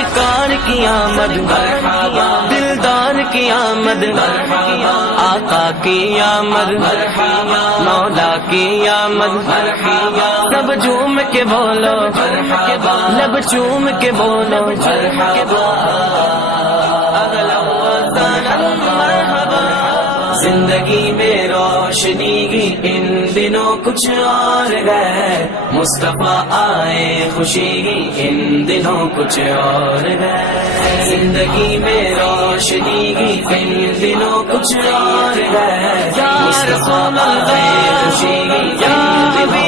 सरकार की आमद, मरहबा दिलदार की आमद, मरहबा आका की आमद, मरहबा मौला की आमद, मरहबा सब झूम के बोलो मरहबा, लब चूम के बोलो मरहबा, अगला मरहबा। जिंदगी में रोशनी की इन दिनों कुछ और है, मुस्तफा आए खुशी की इन दिनों कुछ और है। जिंदगी में रोशनी की इन दिनों कुछ और है, मुस्तफा आए खुशी की इन दिनों